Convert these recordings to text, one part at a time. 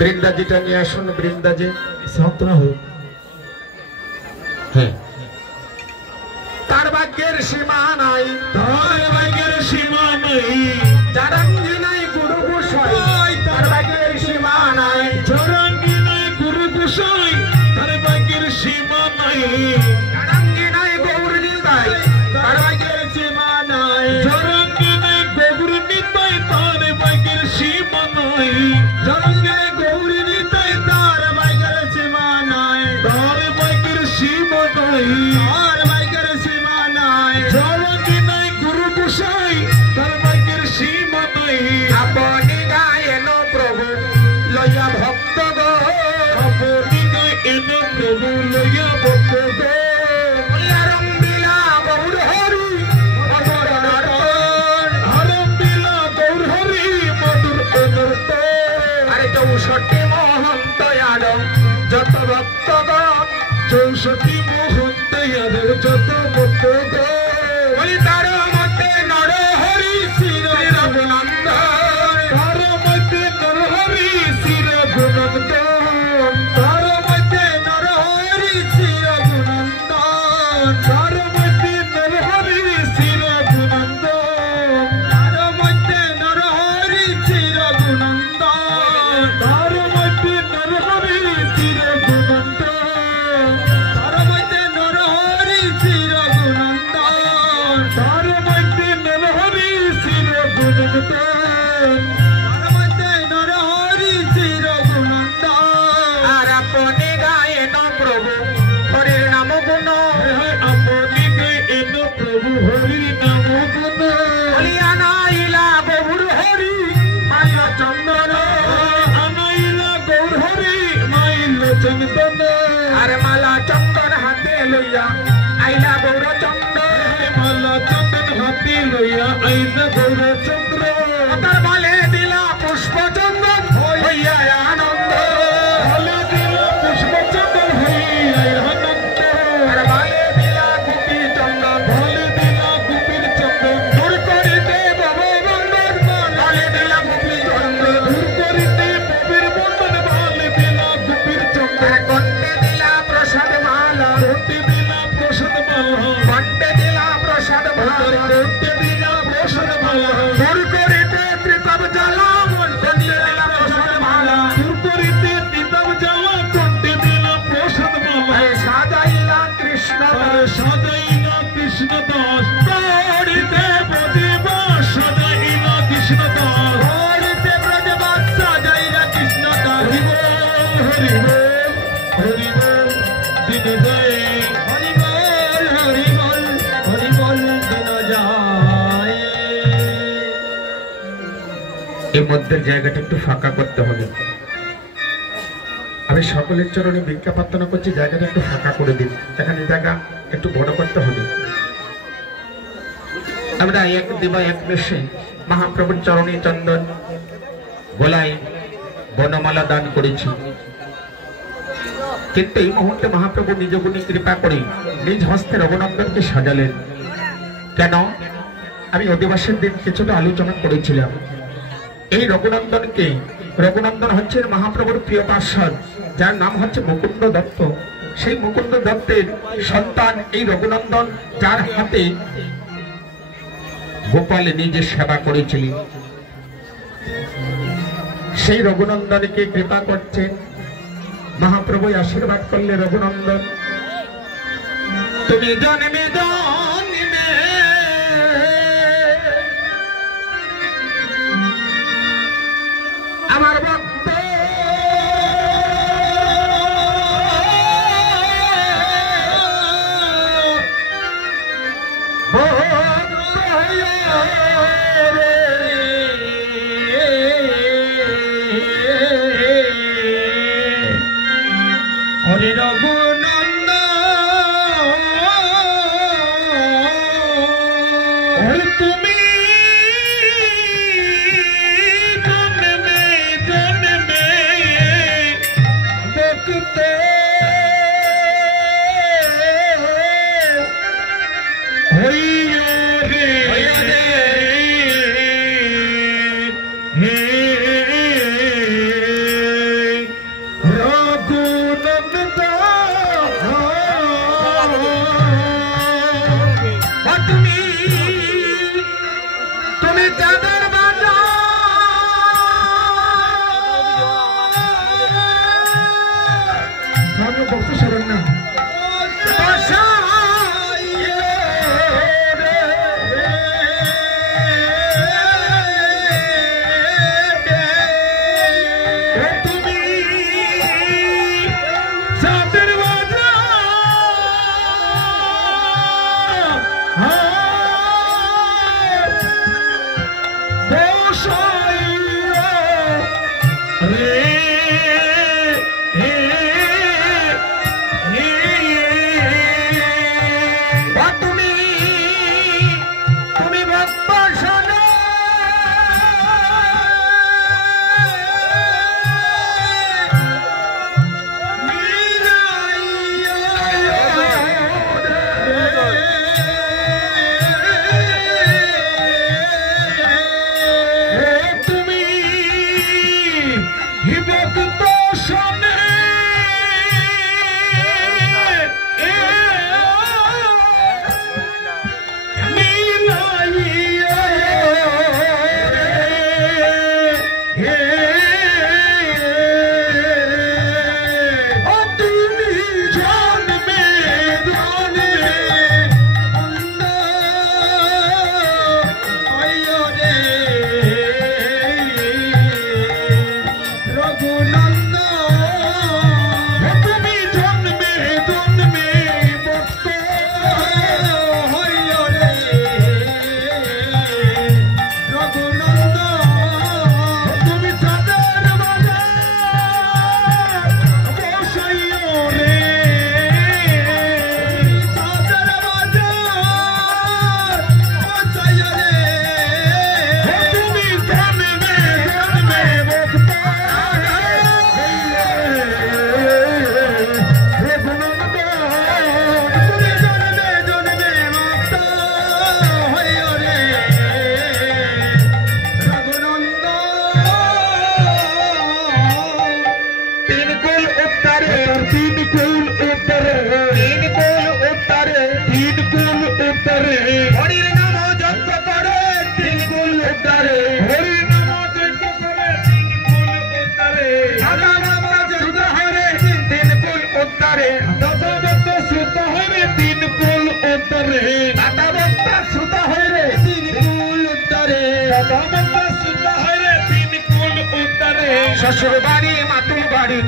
বৃন্দা যেটা নিয়ে আসুন, বৃন্দা যে সাঁতরা হোক। হ্যাঁ, তার ভাগ্যের সীমা নাই, তার ভাগ্যের সীমা নাই, যারাঙ্গি নাই গুরু গোসাই, তার ভাগ্যের সীমা নাই, যারাঙ্গি নাই গুরু গোসাই, তার ভাগ্যের সীমা নাই, যারাঙ্গি নাই গৌর নিতাই, তার ভাগ্যের সীমা নাই, যারাঙ্গি নাই গৌর নিতাই, তার ভাগ্যের সীমা নাই, যারাঙ্গি চৌষট্টি মোহন্ত যত ভক্ত তার মধ্যে নরহরি শ্রী রঘুনন্দন, তার মধ্যে নরহরি শ্রী রঘুনন্দন, তার মধ্যে নরহরি শ্রী রঘুনন্দন, তার মধ্যে নরহরি শ্রী রঘুনন্দন, তার মধ্যে নরহরি শ্রী রঘুনন্দন, তার মধ্যে নরহরি শ্রী রঘুনন্দন, আর আপনি গায়েন প্রভু হরির নাম গুণ, আপনি গায়েন প্রভু হরির নাম গুণ, আনাইলা গৌর হরি মাইল চন্দন, আনাইলা গৌর হরি মাইল চন্দন, আর মালা চন্দন হাতে লইয়া আইলা গৌর চন্দন, মালা চন্দন হাতে লইয়া আইলা গৌর চন্দ্র, তার বলে দিলা পুষ্প চন্দন হইয়া আনন্দ, বলে দিলা পুষ্প চন্দন হইয়া আনন্দ, আর বলে দিলা গোপী চন্দন, বলে দিলা গোপীর চন্দন, দূর করিতে ভববন্ধন, বলে দিলা গোপী চন্দন, দূর করিতে ভবের বন্ধন, বলে দিলা গোপীর চন্দন, কণ্ঠে দিলা প্রসাদ মালা, কণ্ঠে দিলা প্রসাদ মালা, কণ্ঠে দিলা প্রসাদ মালা, কণ্ঠে দিলা প্রসাদ মালা, দূর করিতে ত্রিতব জ্বালা, কণ্ঠে দিলা প্রসাদ মালা, দূর করিতে ত্রিতব জ্বালা, কণ্ঠে দিলা প্রসাদ মালা, সাজাইলা কৃষ্ণ দাস, সাজাইলা কৃষ্ণ দাস, করিতে প্রতিবাস, সাজাইলা কৃষ্ণ দাস, করিতে প্রতিবাস, সাজাইলা কৃষ্ণ দাস, হরি বল হরি বল দিন যায়, হরি বল হরি বল হরি বল দিন যায়। এর মধ্যে জায়গাটা একটু ফাঁকা করতে হবে। আমি সকলের চরণে ভিক্ষা প্রার্থনা করছি, জায়গাটা একটু ফাঁকা করে দিন, এখানে জায়গা একটু বড় করতে হবে। আমরা এক দিবা এক বেশে মহাপ্রভুর চরণে চন্দন গোলায় বনমালা দান করেছি, কিন্তু এই মুহূর্তে মহাপ্রভু নিজ গুণে কৃপা করে নিজ হস্তে রঘুনন্দনকে সাজালেন। কেন? আমি অধিবাসের দিন কিছুটা আলোচনা করেছিলাম। এই রঘুনন্দনকে, রঘুনন্দন হচ্ছে মহাপ্রভুর প্রিয় পার্ষদ, যার নাম হচ্ছে মুকুন্দ দত্ত। সেই মুকুন্দ দত্তের সন্তান এই রঘুনন্দন, যার হাতে গোপাল নিজে সেবা করেছিলেন। সেই রঘুনন্দনকে কৃপা করছেন মহাপ্রভু আশীর্বাদ করলে রঘুনন্দন তুমি জন্মে জন্মে আমার ভক্ত হরে রঘুনন্দন তুমি জন্মে জন্মে ভক্ত হইয়া রে হে তুমি চাঁদের বাজা ভক্ত শরণ না তুমি চাঁদের বাজা হরির নাম যজ্ঞ করে তিন কুল উদ্ধারে হরির নাম যজ্ঞ করে তিন কুল উদ্ধারে দাদা বাবা যুদ্ধ হরে তিন কুল উদ্ধারে দাদা ভক্ত শ্রুত হরে তিন কুল উদ্ধারে দাদা ভক্ত শ্রুত হরে তিন কুল উদ্ধারে দাদা ভক্ত শ্রুত হরে তিন কুল উদ্ধারে শ্বশুর বাড়ি মাতুল বাড়ি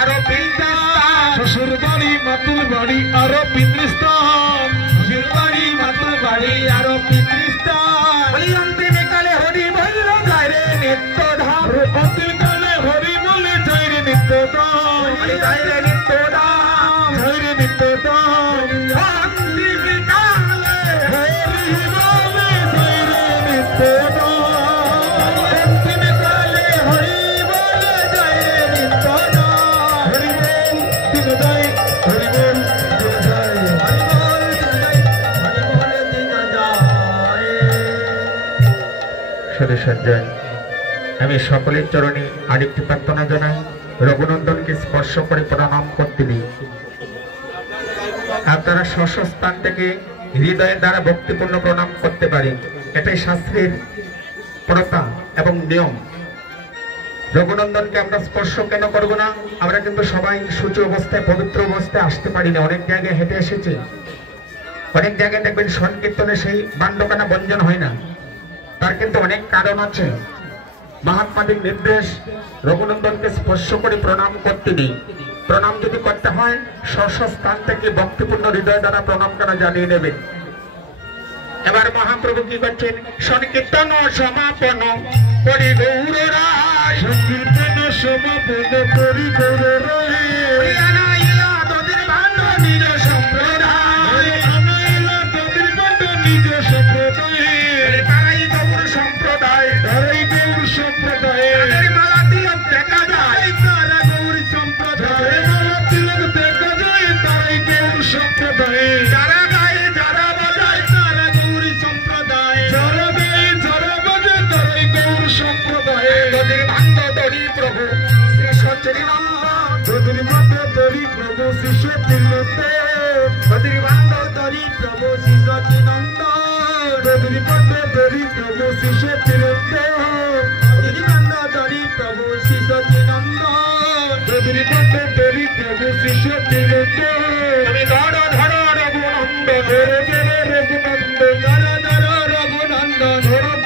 আরো পিতৃস্থান শ্বশুর বাড়ি মাতুল বাড়ি আরো পিতৃস্থান শ্বশুর বাড়ি মাতুল বাড়ি আরো পিতৃস্থান বলি অন্তিমে কালে হরি বলল যায় রে নিত্য ধাম অন্তিম কালে হরি বলে যায় রে নিত্য ধাম যায় রে নিত্য ধাম যায় রে নিত্য ধাম অন্তিম কালে হরি বলে যায় রে নিত্য ধাম অন্তিম কালে হরি বলে যায় রে নিত্য ধাম হরি বল দিন যায় হরি বল দিন যায় হরি বল দিন যায় সাথে সঞ্জয় আমি সকলের চরণে আরেকটি প্রার্থনা জানাই রঘুনন্দনকে স্পর্শ করে প্রণাম করতে দিই আপনারা স্বস্থান থেকে হৃদয়ের দ্বারা ভক্তিপূর্ণ প্রণাম করতে পারেন এটাই শাস্ত্রের প্রথা এবং নিয়ম রঘুনন্দনকে আমরা স্পর্শ কেন করবো না? আমরা কিন্তু সবাই সূচি অবস্থায় পবিত্র অবস্থায় আসতে পারি না, অনেক জায়গায় হেঁটে এসেছি, অনেক জায়গায় দেখবেন সংকীর্তনে সেই বান্ডকানা বঞ্জন হয় না, তার কিন্তু অনেক কারণ আছে। মহাত্মাদের নির্দেশ রঘুনন্দনকে স্পর্শ করে প্রণাম করতে নেই। প্রণাম যদি করতে হয় স্থান থেকে ভক্তিপূর্ণ হৃদয় দ্বারা প্রণাম করা জানিয়ে নেবেন। এবার মহাপ্রভু কি করছেন? সংকীর্তন সমাপন করি গৌর রায়, সংকীর্তন সমাপন করি গৌর রায়, তোদের ভাণ্ড নিজ সম্প্রদায়, তোদের ভাণ্ড নিজ সম্প্রদায়, তারাই গৌর সম্প্রদায়, তারাই গৌর সম্প্রদায়, মালা তিলক দেখা যায়, তারা গৌর সম্প্রদায়, মালা তিলক দেখা যায়, তারাই গৌর সম্প্রদায়, যারা গায়ে যারা বাজায় তারা গৌর সম্প্রদায়, যারা গায়ে যারা বাজায় তারাই গৌর সম্প্রদায়। তোদের ভাণ্ড ধরি প্রভু শ্রী সচ্চিদানন্দ, তোদের ভাণ্ড ধরি প্রভু শ্রী সচ্চিদানন্দ, তোদের ভাণ্ড ধরি প্রভু শ্রী সচ্চিদানন্দ, তোদের ভাণ্ড ধরি প্রভু শ্রী সচ্চিদানন্দ, তোদের ভাণ্ড ধরি প্রভু শ্রী সচ্চিদানন্দ, তোদের ভাণ্ড ধরি প্রভু শ্রী সচ্চিদানন্দ। তুমি ধর ধর রঘুনন্দ, ধর ধর রঘুনন্দ, ধর ধর রঘুনন্দ, ধর ধর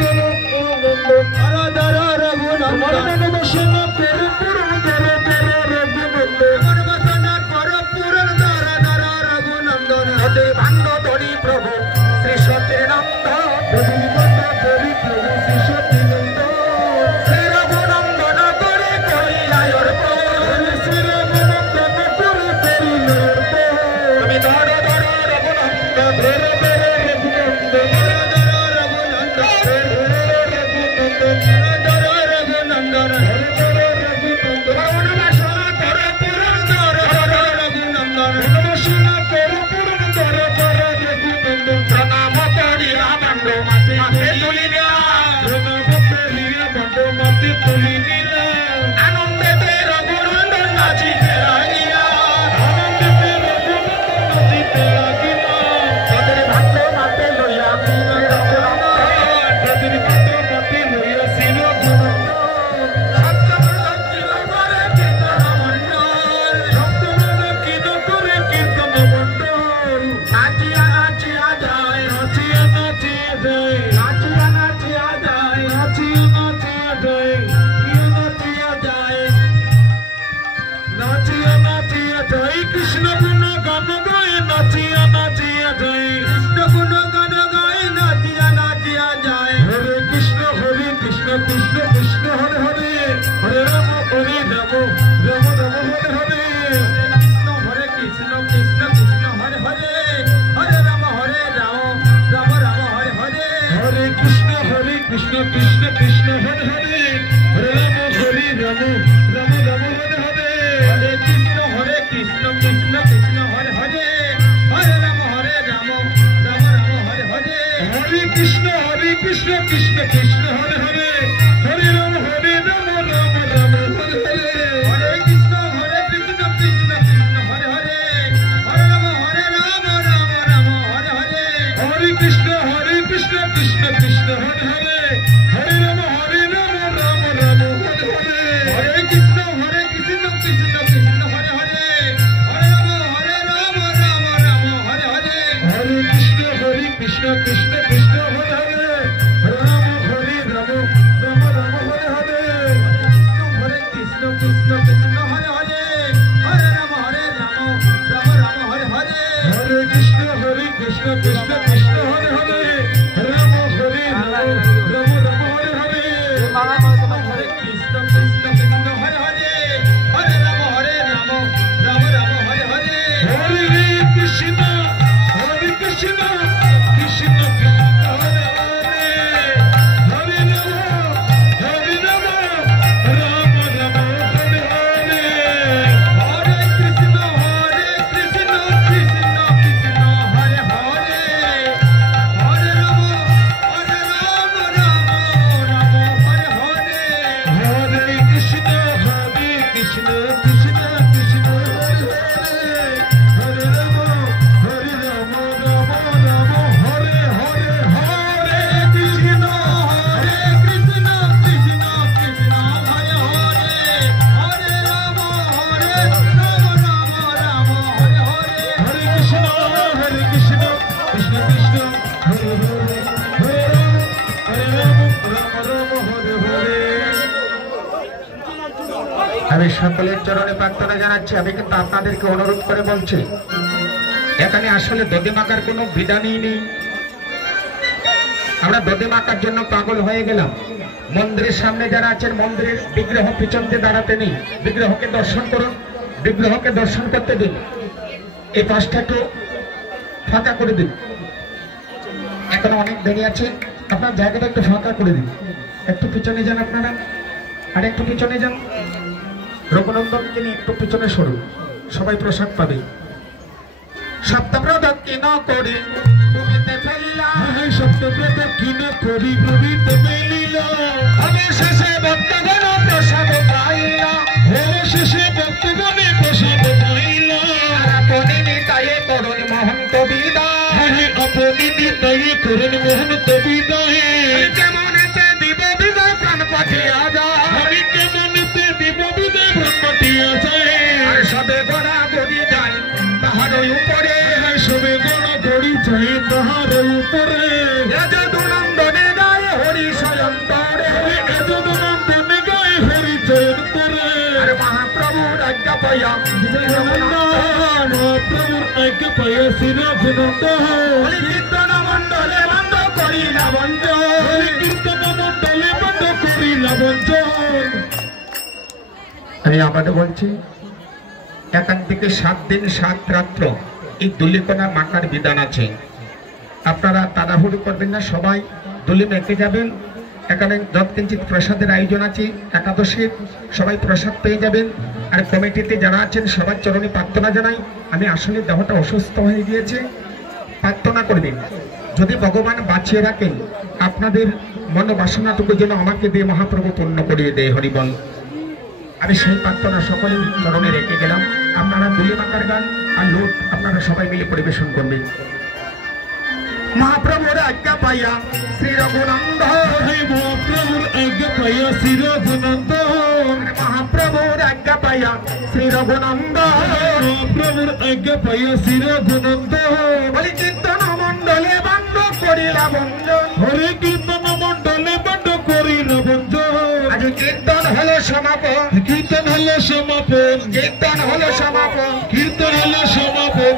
রঘুনন্দ, ধর ধর রঘুনন্দ, মনবাসনা কর পূরণ, ধর ধর রঘুনন্দ, মনবাসনা কর পূরণ, ধর ধর রঘুনন্দ। তোদের ভাণ্ড ধরি প্রভু শ্রী সচ্চিদানন্দ, তোদের ভাণ্ড ধরি প্রভু শ্রী সচ্চিদানন্দ, শ্রী রঘুনন্দন করে করিলাই অর্পণ, শ্রী রঘুনন্দন করে করিলাই অর্পণ। তুমি ধর ধর রঘুনন্দ, ধর ধর রঘুনন্দ, ধর ধর রঘুনন্দ, ধর ধর রঘুনন্দ, ধর ধর রঘুনন্দ, ধর ধর রঘুনন্দ, মনবাসনা কর পূরণ, ধর ধর রঘুনন্দ, মনবাসনা কর পূরণ, ধর ধর রঘুনন্দ। প্রণাম করিয়া ভাণ্ড মাতে তুলি নিলাম, প্রণাম করিয়া ভাণ্ড মাতে তুলি নিলাম, আনন্দেতে রঘুনন্দন নাচিতে লাগিয়া, আনন্দেতে রঘুনন্দন নাচিতে লাগিয়া। তোদের ভাণ্ড মাতে লইয়া শ্রী রঘুনন্দন, তোদের ভাণ্ড মাতে লইয়া শ্রী রঘুনন্দন, সপ্তপ্রদক্ষিণ করে কীর্তন মণ্ডল, সপ্তপ্রদক্ষিণ করে কীর্তন মণ্ডল, নাচিয়া নাচিয়া যায়, নাচিয়া নাচিয়া যায়, নাচিয়া নাচিয়া যায়, নাচিয়া নাচিয়া যায়, নাচিয়া যায়, নাচিয়া নাচিয়া যায়, কৃষ্ণ গুণ গান গায়, নাচিয়া নাচিয়া যায়, কৃষ্ণ গুণ গান গায়, নাচিয়া নাচিয়া যায়। হরে কৃষ্ণ কৃষ্ণ কৃষ্ণ হরে হরে, হরে রাম হরে রাম, রাম রাম হরে হরে, কৃষ্ণ হরে কৃষ্ণ কৃষ্ণ কৃষ্ণ হরে হরে, হরে রাম রাম, রাম রাম হরে হরে, হরে কৃষ্ণ কৃষ্ণ কৃষ্ণ হরে হরে, হরে রাম হরে রাম, রাম রাম হরে হরে, হরে কৃষ্ণ কৃষ্ণ কৃষ্ণ হরে হরে, হরে রাম রাম, রাম রাম হরে হরে, হরে কৃষ্ণ কৃষ্ণ কৃষ্ণ হরে হরে, হরে রাম রাম, রাম রাম হরে হরে, হরে কৃষ্ণ কৃষ্ণ কৃষ্ণ হরে হরে, হরে রাম রাম, রাম হরে হরে, হরে কৃষ্ণ কৃষ্ণ কৃষ্ণ হরে হরে, হরে রাম রাম, রাম রাম হরে হরে, হরে কৃষ্ণ কৃষ্ণ কৃষ্ণ হরে হরে, হরে রাম রাম, রাম রাম হরে হরে, হরে কৃষ্ণ কৃষ্ণ কৃষ্ণ হরে হরে, হরে রাম রাম, রাম রাম হরে হরে, হরে কৃষ্ণ কৃষ্ণ কৃষ্ণ হরে হরে, হরে রাম রাম, রাম রাম হরে হরে, হরে কৃষ্ণ কৃষ্ণ কৃষ্ণ হরে হরে, হরে রাম রাম, রাম রাম হরে হরে, হরে কৃষ্ণ কৃষ্ণ কৃষ্ণ হরে হরে, হরে রাম রাম, রাম রাম হরে হরে, হরে কৃষ্ণ কৃষ্ণ কৃষ্ণ হরে হরে, হরে রাম রাম, রাম হরে হরে, হরে কৃষ্ণ কৃষ্ণ কৃষ্ণ হরে হরে, হরে রাম, রাম রাম হরে হরে, হরে কৃষ্ণ কৃষ্ণ কৃষ্ণ হরে হরে, হরে রাম, রাম রাম হরে হরে, হরে কৃষ্ণ কৃষ্ণ কৃষ্ণ হরে হরে, সকলের চরণে প্রার্থনা জানাচ্ছি। আমি কিন্তু আপনাদেরকে অনুরোধ করে বলছি, এখানে আসলে দধি মাখার কোনো বিধানই নেই। আমরা দধি মাখার জন্য পাগল হয়ে গেলাম। মন্দিরের সামনে যারা আছেন, মন্দিরের বিগ্রহ পিছন দিয়ে দাঁড়াতে নেই, বিগ্রহকে দর্শন করুন, বিগ্রহকে দর্শন করতে দিন। এই পাশটা একটু ফাঁকা করে দিন, এখনো অনেক দেরি আছে, আপনার জায়গাটা একটু ফাঁকা করে দিন। একটু পিছনে যান আপনারা, আর একটু পিছনে যান। রঘুনন্দনকে নিয়ে একটু পিছনে সরুন, সবাই প্রসাদ পাবে। সপ্তব্রত কিন করি ভূমিতে ফেলিলা, সপ্তব্রত কিন করি ভূমিতে ফেলিলা, অবশেষে ভক্তগণ প্রসাদ পাইলা, অবশেষে ভক্তগণে প্রসাদ পাইলা। আপনি নিতায়ে করুন মহন্ত বিদায়, আপনি নিতায়ে করুন মহন্ত বিদায়। কেমন এতে দিব বিদায় প্রাণ পাঠিয়া যায়, আমি কেমন এতে দিব বিদায় প্রাণ পাঠিয়া যায়। আর সবে গড়া গড়ি যায় তাহার উপরে, সবে গড়া গড়ি যায় তাহার উপরে। যদুনন্দনে গায়ে হরি স্বয়ন্তরে, যদুনন্দনে গায়ে হরি স্বয়ন্তরে। আর মহাপ্রভুর আজ্ঞা পাইয়া মহাপ্রভুর আজ্ঞা পাইয়া শ্রী রঘুনন্দন কীর্তন মণ্ডলে বন্ধ করিলা বঞ্চন, কীর্তন মণ্ডলে বন্ধ করিলা বঞ্চন। আমি আবারও বলছি, এখান থেকে 7 দিন 7 রাত্র এই দুলিকোনা মাখার বিধান আছে। আপনারা তাড়াহুড়ো করবেন না, সবাই দুলি মেখে যাবেন। এখানে যৎকিঞ্চিত প্রসাদের আয়োজন আছে, একাদশীর সবাই প্রসাদ পেয়ে যাবেন। আর কমিটিতে যারা আছেন সবার চরণে প্রার্থনা জানাই। আমি আসলে দেহটা অসুস্থ হয়ে গিয়েছে, প্রার্থনা করবেন যদি ভগবান বাঁচিয়ে রাখেন, আপনাদের মনোবাসনাটুকু যেন আমাকে দিয়ে মহাপ্রভু পূর্ণ করিয়ে দেয়। হরিবল। আমি সেই প্রার্থনা সকলের চরণে রেখে গেলাম। আপনারা দুলি মাখার গান আর লোট আপনারা সবাই মিলে পরিবেশন করবেন। মহাপ্রভুর আজ্ঞা পাইয়া শ্রী রঘুনন্দন, মহাপ্রভুর আজ্ঞা পাইয়া শ্রী রঘুনন্দন, মহাপ্রভুর আজ্ঞা পাইয়া শ্রী রঘুনন্দন, মহাপ্রভুর আজ্ঞা পাইয়া শ্রী রঘুনন্দন। হরি কীর্তন মণ্ডলে বন্ধ করিলা বঞ্চন, হরি কীর্তন মণ্ডলে বন্ধ করিলা বঞ্চন। আজ কীর্তন হলো সমাপন, কীর্তন হলো সমাপন, কীর্তন হলো সমাপন, কীর্তন হলো সমাপন।